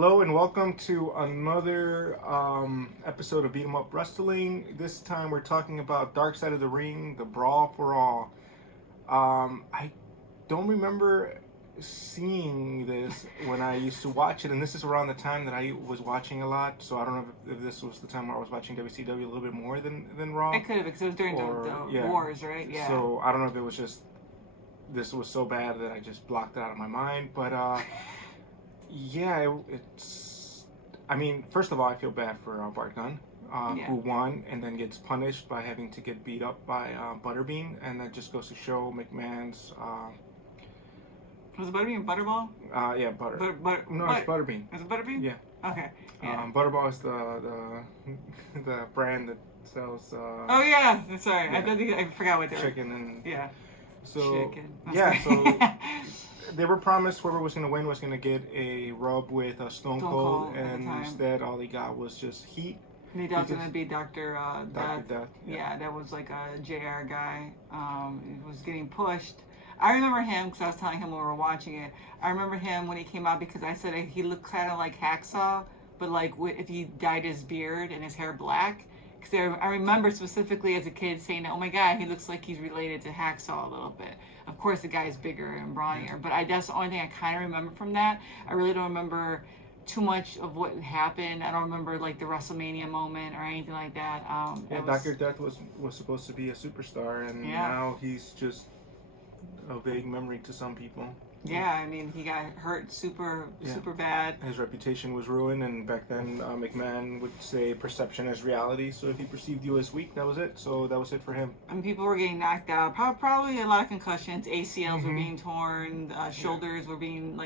Hello and welcome to another episode of Beat 'em Up Wrestling. This time we're talking about Dark Side of the Ring, the Brawl for All. I don't remember seeing this when I used to watch it, and this is around the time that I was watching a lot. So I don't know if this was the time where I was watching WCW a little bit more than Raw. It could have, because it was during the wars, right? Yeah. So I don't know if it was just this was so bad that I just blocked it out of my mind, but. Yeah, it's. I mean, first of all, I feel bad for Bart Gunn, who won and then gets punished by having to get beat up by Butterbean, and that just goes to show McMahon's. Was it Butterbean Butterball? Yeah, Butter. No, it's Butterbean. Is it Butterbean? Yeah. Okay. Yeah. Butterball is the brand that sells. Oh yeah, sorry, yeah. I forgot what they were. Chicken and. Yeah. So. Chicken. Yeah. So. They were promised whoever was going to win was going to get a rub with Stone Cold, and instead all they got was just heat. They thought it was going to be Dr. Death. Yeah, that was like a JR guy. He was getting pushed. I remember him because I was telling him when we were watching it. I remember him when he came out because I said he looked kind of like Hacksaw, but like if he dyed his beard and his hair black. Because I remember specifically as a kid saying, "Oh my God, he looks like he's related to Hacksaw a little bit." Of course, the guy's bigger and brawnier, but that's the only thing I kind of remember from that. I really don't remember too much of what happened. I don't remember like the WrestleMania moment or anything like that. Dr. Death was supposed to be a superstar, and now he's just a vague memory to some people. Yeah, I mean, he got hurt super bad. His reputation was ruined, and back then McMahon would say perception is reality. So if he perceived you as weak, that was it. So that was it for him. And people were getting knocked out. Probably a lot of concussions. ACLs were being torn. Shoulders were being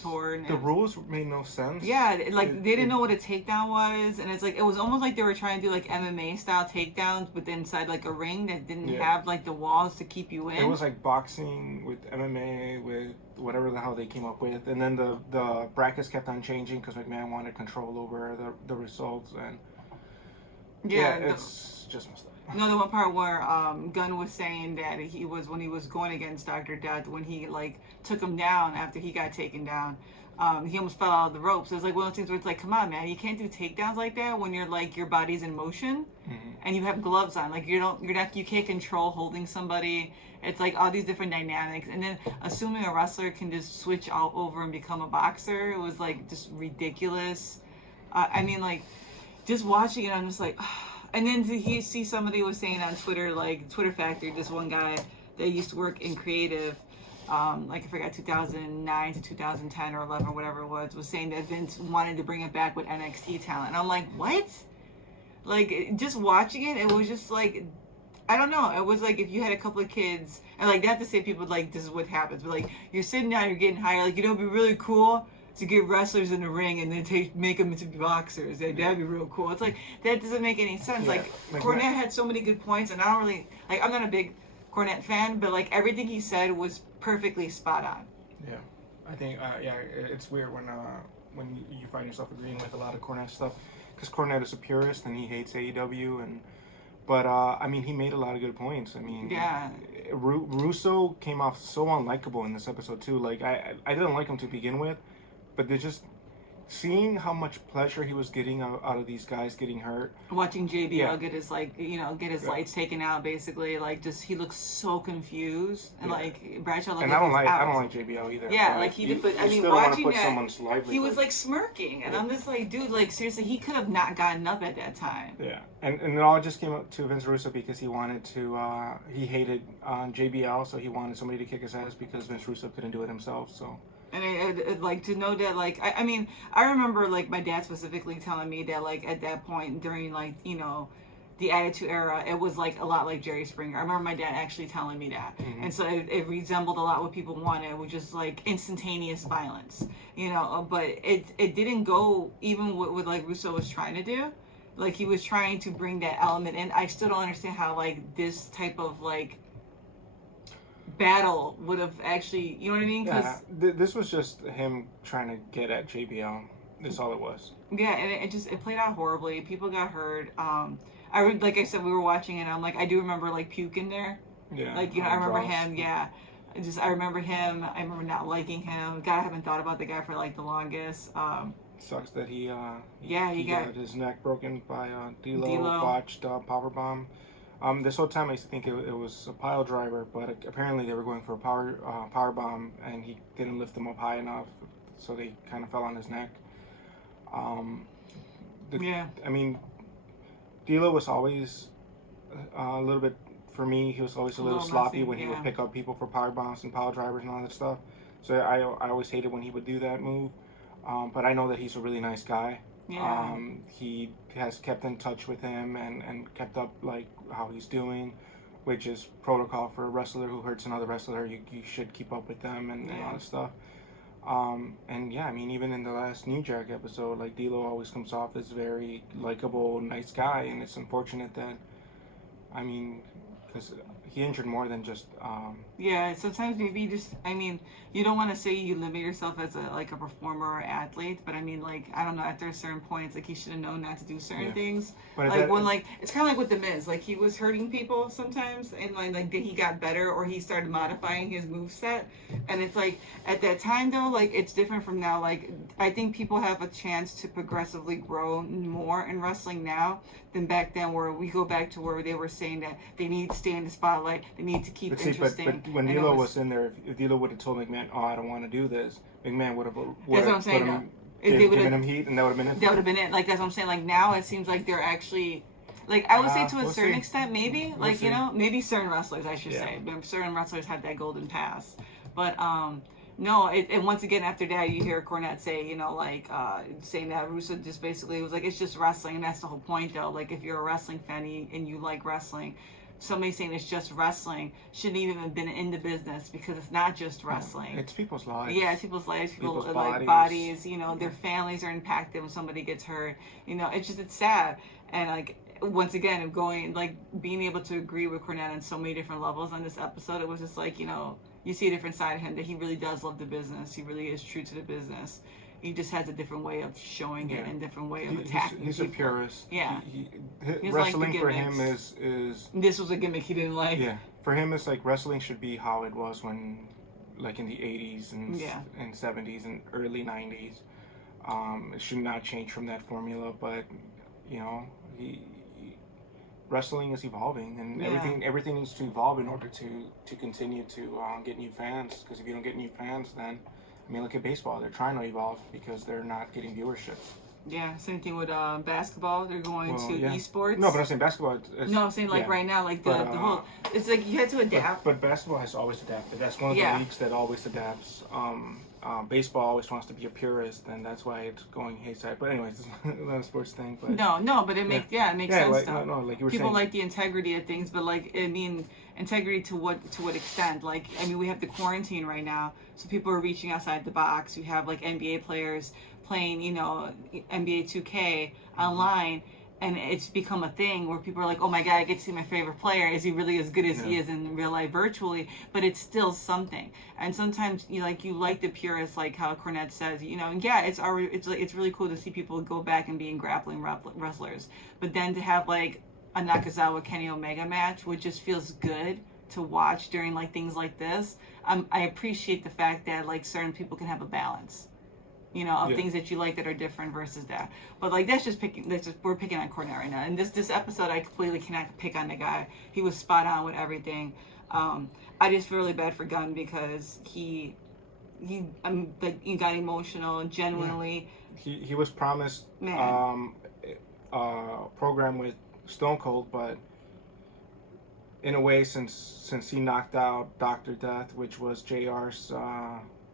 torn. The rules made no sense. Yeah, they didn't know what a takedown was, and it's like it was almost like they were trying to do like MMA style takedowns, but inside like a ring that didn't have like the walls to keep you in. It was like boxing with MMA with whatever the hell they came up with, and then the brackets kept on changing because McMahon wanted control over the results, and it's just messed up. No, the one part where Gunn was saying that when he was going against Dr. Death, when he like took him down after he got taken down, he almost fell out of the ropes. It was like one of those things where it's like, come on, man, you can't do takedowns like that when you're like your body's in motion and you have gloves on. Like you can't control holding somebody. It's like all these different dynamics, and then assuming a wrestler can just switch all over and become a boxer, it was like just ridiculous. I mean, like just watching it, I'm just like, and then to see somebody was saying on Twitter, like Twitter Factory, this one guy that used to work in creative, like I forgot 2009 to 2010 or 11 or whatever it was saying that Vince wanted to bring it back with NXT talent. And I'm like, what? Like just watching it, it was just like. I don't know. It was like if you had a couple of kids, and like not to say people like this is what happens, but like you're sitting down, you're getting higher. Like it'd be really cool to get wrestlers in the ring and then make them into boxers. That'd be real cool. It's like that doesn't make any sense. Like Cornette had so many good points, and I don't really like. I'm not a big Cornette fan, but like everything he said was perfectly spot on. Yeah, I think it's weird when you find yourself agreeing with a lot of Cornette stuff, because Cornette is a purist and he hates AEW and. But, I mean, he made a lot of good points. I mean, Rousso came off so unlikable in this episode, too. Like, I didn't like him to begin with, but they're just seeing how much pleasure he was getting out of these guys getting hurt. Watching JBL get his, lights taken out, basically. Like, just, he looks so confused. And, like, Bradshaw looked like I don't like JBL either. Yeah, like, he did, but, I mean, watching that, he was, like, smirking. And I'm just like, dude, like, seriously, he could have not gotten up at that time. Yeah. And it all just came up to Vince Russo because he wanted to, he hated JBL, so he wanted somebody to kick his ass because Vince Russo couldn't do it himself, so... And it like to know that like I mean I remember like my dad specifically telling me that like at that point during like the Attitude Era it was like a lot like Jerry Springer. I remember my dad actually telling me that, and so it resembled a lot what people wanted, which is like instantaneous violence, But it didn't go even with like Russo was trying to do, like he was trying to bring that element in. I still don't understand how like this type of like. Battle would have actually, you know what I mean? This was just him trying to get at JBL. That's all it was. Yeah, and it played out horribly. People got hurt. Like I said, we were watching it. I'm like, I do remember like puking there. Yeah. Like I remember him. Yeah, I remember him. I remember not liking him. God, I haven't thought about the guy for like the longest. Sucks that he he got his neck broken by D'Lo, D'Lo. botched power bomb. This whole time I used to think it was a pile driver, but apparently they were going for a power bomb, and he didn't lift them up high enough, so they kind of fell on his neck. I mean, D'Lo was always a little bit, for me, he was always a little sloppy messy, when he would pick up people for power bombs and power drivers and all that stuff. So I always hated when he would do that move. But I know that he's a really nice guy. Yeah. He has kept in touch with him and kept up like how he's doing, which is protocol for a wrestler who hurts another wrestler. You should keep up with them and all that stuff. And yeah, I mean, even in the last New Jack episode, like D'Lo always comes off as very likable, nice guy, and it's unfortunate that, I mean, because he injured more than just. Yeah, sometimes maybe just, I mean, you don't want to say you limit yourself as a performer or athlete, but I mean, like, I don't know, after a certain point, it's like he should have known not to do certain things. But like it's kind of like with The Miz, like he was hurting people sometimes, and like he got better or he started modifying his moveset, and it's like at that time though, like it's different from now. Like I think people have a chance to progressively grow more in wrestling now than back then, where we go back to where they were saying that they need to stay in the spotlight, they need to keep interesting. But when D'Lo was in there, if D'Lo would have told McMahon, "Oh, I don't want to do this," McMahon would have that's what I'm saying. Given him heat, and that would have been it. That would have been it. Like that's what I'm saying. Like now, it seems like they're actually, like I would say to a certain extent, maybe you know, maybe certain wrestlers, I should say, certain wrestlers had that golden pass. But no, and once again after that, you hear Cornette say, you know, like saying that Rousso just basically was like, it's just wrestling, and that's the whole point though. Like if you're a wrestling fan and you like wrestling, somebody saying it's just wrestling shouldn't even have been in the business, because it's not just wrestling. It's people's lives. Yeah, it's people's lives. People's like bodies. You know, their families are impacted when somebody gets hurt. You know, it's sad. And like once again, being able to agree with Cornette on so many different levels on this episode, it was just like, you know, you see a different side of him, that he really does love the business. He really is true to the business. He just has a different way of showing it and a different way of attacking. He's a purist. Yeah. Wrestling for him is. This was a gimmick he didn't like. Yeah. For him, it's like wrestling should be how it was when, like in the 80s and 70s and early 90s. It should not change from that formula, but, you know, wrestling is evolving, and everything needs to evolve in order to continue to get new fans. Because if you don't get new fans, then, I mean, look at baseball. They're trying to evolve because they're not getting viewerships. Yeah, same thing with basketball. They're going to esports. No, but I'm saying basketball. No, I'm saying like right now, like the whole. It's like you had to adapt. But basketball has always adapted. That's one of the leagues that always adapts. Baseball always wants to be a purist, and that's why it's going hayside. But anyways, it's not a sports thing. But no, but it makes it makes sense. Like, though. No, like you were People saying. like the integrity of things, but like I mean, integrity to what extent? Like I mean, we have the quarantine right now, so people are reaching outside the box. We have like NBA players playing, you know, NBA 2K online, and it's become a thing where people are like, oh my god, I get to see my favorite player. Is he really as good as he is in real life virtually? But it's still something. And sometimes you like the purists, like how Cornette says, you know, it's really cool to see people go back and being grappling wrestlers. But then to have like a Nakazawa Kenny Omega match, which just feels good to watch during like things like this, I appreciate the fact that like certain people can have a balance. You know, of things that you like that are different versus that. But like we're picking on Cornette right now. And this episode, I completely cannot pick on the guy. He was spot on with everything. I just feel really bad for Gunn because he got emotional and genuinely. Yeah. He was promised a program with Stone Cold, but in a way, since he knocked out Dr. Death, which was JR's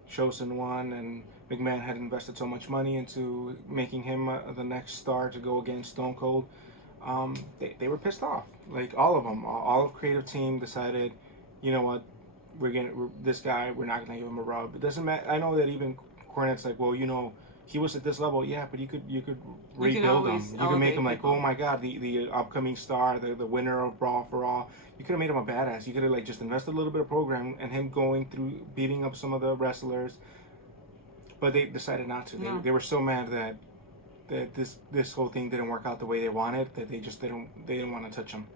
chosen one, and McMahon had invested so much money into making him the next star to go against Stone Cold, they were pissed off. Like all of them, all of creative team decided, you know what, this guy, we're not gonna give him a rub. It doesn't matter. I know that even Cornette's like, well, you know, he was at this level, but you could rebuild him. You can make him like, oh my god, the upcoming star, the winner of Brawl for All. You could have made him a badass. You could have like just invested a little bit of program and him going through beating up some of the wrestlers. But they decided not to. No. They were so mad that this whole thing didn't work out the way they wanted, that they didn't want to touch him.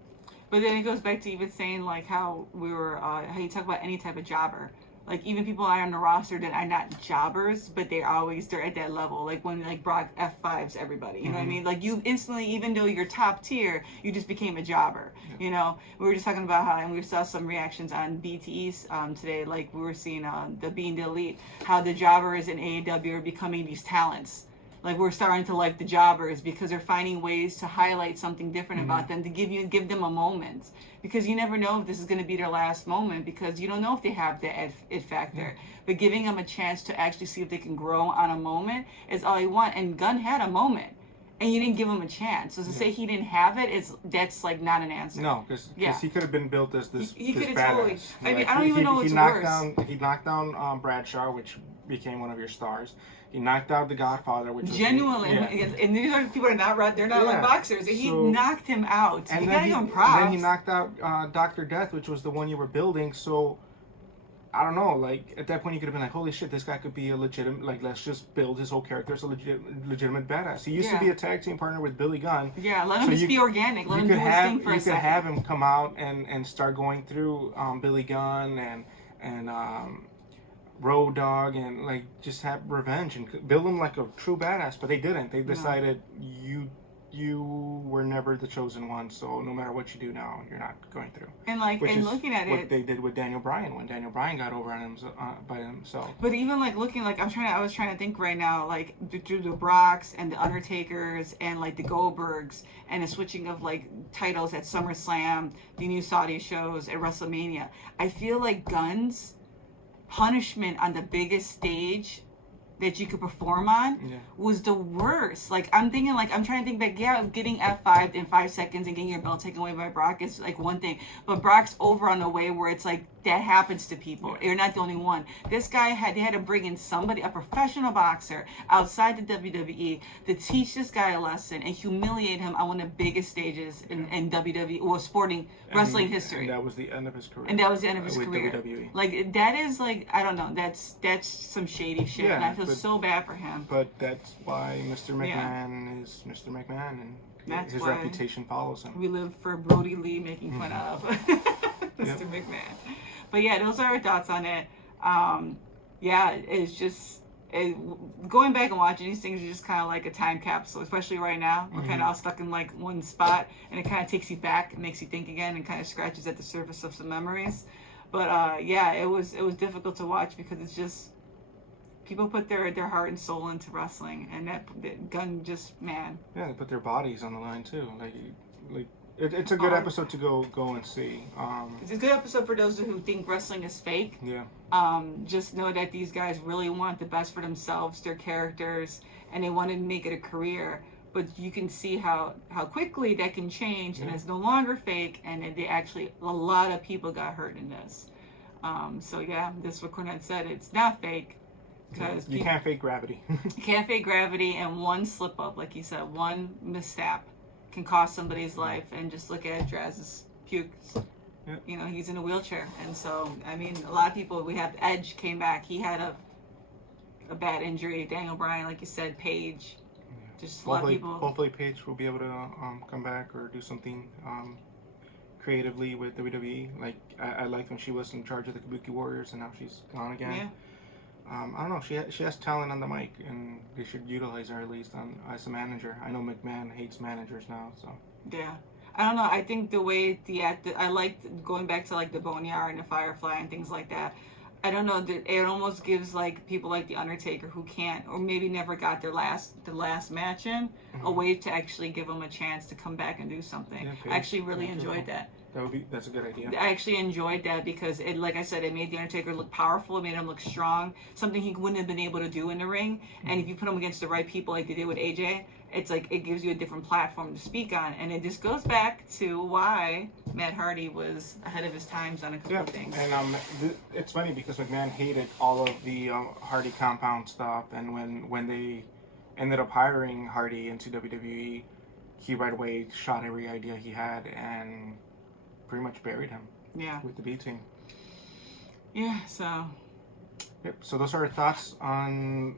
But then it goes back to even saying like how we were how you talk about any type of jobber. like even people are on the roster that are not jobbers, but they're at that level. Like when like Brock F5s everybody, you know what I mean? Like you instantly, even though you're top tier, you just became a jobber. You know, we were just talking about how, and we saw some reactions on BTE's today. Like we were seeing the Being the Elite, how the jobbers in AEW are becoming these talents. Like we're starting to like the jobbers because they're finding ways to highlight something different about them, to give them a moment, because you never know if this is going to be their last moment, because you don't know if they have the it factor. But giving them a chance to actually see if they can grow on a moment is all you want. And Gunn had a moment, and you didn't give him a chance. So to say he didn't have it that's like not an answer. No, because he could have been built as this. He this could badass. have totally. I mean, Like, I don't even know what's worse. He knocked down Bradshaw, which became one of your stars. He knocked out the Godfather, which genuinely, was, and these are people are not they're not like boxers. He knocked him out. And you then gotta give him props. And then he knocked out Dr. Death, which was the one you were building. So I don't know. Like at that point, you could have been like, "Holy shit, this guy could be a legitimate. Like, let's just build his whole character as a legitimate badass." He used to be a tag team partner with Billy Gunn. Yeah, let him just be organic. Let him do his thing for a second. You could have him come out and start going through Billy Gunn and Road Dogg and like just have revenge and build him like a true badass. But they didn't. They decided you were never the chosen one, so no matter what you do now, you're not going through. And like, and looking at what they did with Daniel Bryan when Daniel Bryan got over on him by himself. But even like looking like I was trying to think right now, like through the Brocks and the Undertakers and like the Goldbergs and the switching of like titles at SummerSlam, the new Saudi shows at WrestleMania. I feel like Gunn's punishment on the biggest stage that you could perform on was the worst. Like I'm thinking, like I'm trying to think back. Getting F5'd in 5 seconds and getting your belt taken away by Brock is like one thing, but Brock's over on the way where it's like that happens to people. You're not the only one. This guy they had to bring in somebody, a professional boxer outside the WWE, to teach this guy a lesson and humiliate him on one of the biggest stages in WWE or sporting wrestling history. And that was the end of his career. WWE. Like that is like, I don't know. That's some shady shit, and I feel so bad for him. But that's why Mr. McMahon is Mr. McMahon, and his reputation follows him. We live for Brody Lee making fun of Mr. McMahon. But yeah, those are our thoughts on it. It's just going back and watching these things is just kind of like a time capsule, especially right now. We're kind of all stuck in like one spot, and it kind of takes you back and makes you think again, and kind of scratches at the surface of some memories. But it was difficult to watch because it's just people put their heart and soul into wrestling, and that Gunn just, man. Yeah, they put their bodies on the line too. Like it's a good episode to go and see. It's a good episode for those who think wrestling is fake. Yeah. Just know that these guys really want the best for themselves, their characters, and they want to make it a career. But you can see how quickly that can change, and it's no longer fake, and a lot of people got hurt in this. This is what Cornette said. It's not fake. Because you can't fake gravity. You can't fake gravity, and one slip up, like you said, one misstep can cost somebody's life. And just look at Draz's pukes. Yep. You know, he's in a wheelchair, and so I mean, a lot of people. We have Edge came back. He had a bad injury. Daniel Bryan, like you said, Paige. Just a lot of people. Hopefully, Paige will be able to come back or do something creatively with WWE. Like I liked when she was in charge of the Kabuki Warriors, and now she's gone again. Yeah. I don't know. She has talent on the mic, and they should utilize her at least as a manager. I know McMahon hates managers now, so. Yeah, I don't know. I think the way I liked going back to like the Boneyard and the Firefly and things like that. I don't know. It almost gives like people like the Undertaker who can't or maybe never got the last match in a way to actually give them a chance to come back and do something. Yeah, I actually really enjoyed that. That's a good idea. I actually enjoyed that because it, like I said, it made the Undertaker look powerful. It made him look strong. Something he wouldn't have been able to do in the ring. And if you put him against the right people, like they did with AJ, it's like it gives you a different platform to speak on. And it just goes back to why Matt Hardy was ahead of his times on a couple of things. And it's funny because McMahon hated all of the Hardy compound stuff, and when they ended up hiring Hardy into WWE, he right away shot every idea he had and pretty much buried him. Yeah. With the B team. Yeah. So. Yep. So those are our thoughts on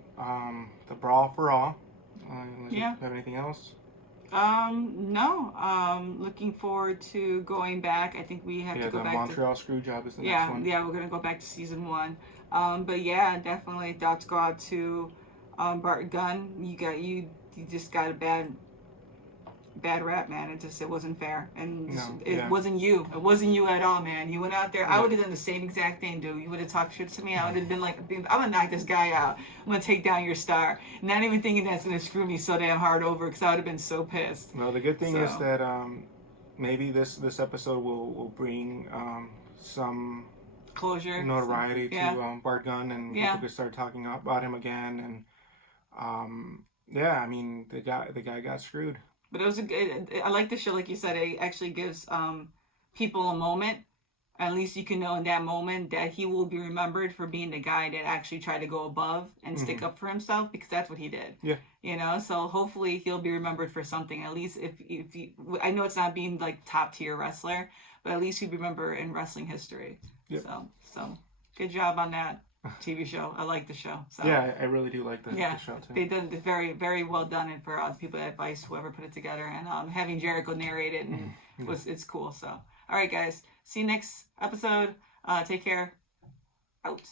the Brawl for All. You have anything else? No. Looking forward to going back. I think we have to go the back Montreal Screwjob is the yeah, next one. yeah, we're gonna go back to season 1. But yeah, definitely thoughts go out to Bart Gunn. You just got a bad rap, man. It wasn't fair, and wasn't you. It wasn't you at all, man. You went out there. I would have done the same exact thing, dude. You would have talked shit to me. I would have been like, I'm gonna knock this guy out. I'm gonna take down your star. Not even thinking that's gonna screw me so damn hard over, because I would have been so pissed. Well, the good thing is that maybe this episode will bring some closure, notoriety to Bart Gunn, and people could start talking about him again. And I mean, the guy got screwed. But it was I like the show, like you said. It actually gives people a moment. At least you can know in that moment that he will be remembered for being the guy that actually tried to go above and stick up for himself, because that's what he did. Yeah. You know, so hopefully he'll be remembered for something. At least if I know it's not being like top tier wrestler, but at least he'll be remembered in wrestling history. Yep. So good job on that TV show. I like the show. So yeah, I really do like the show too. They did very, very well done, and for people at Vice, whoever put it together, and having Jericho narrate it, and it's cool. So all right, guys, see you next episode. Take care. Out.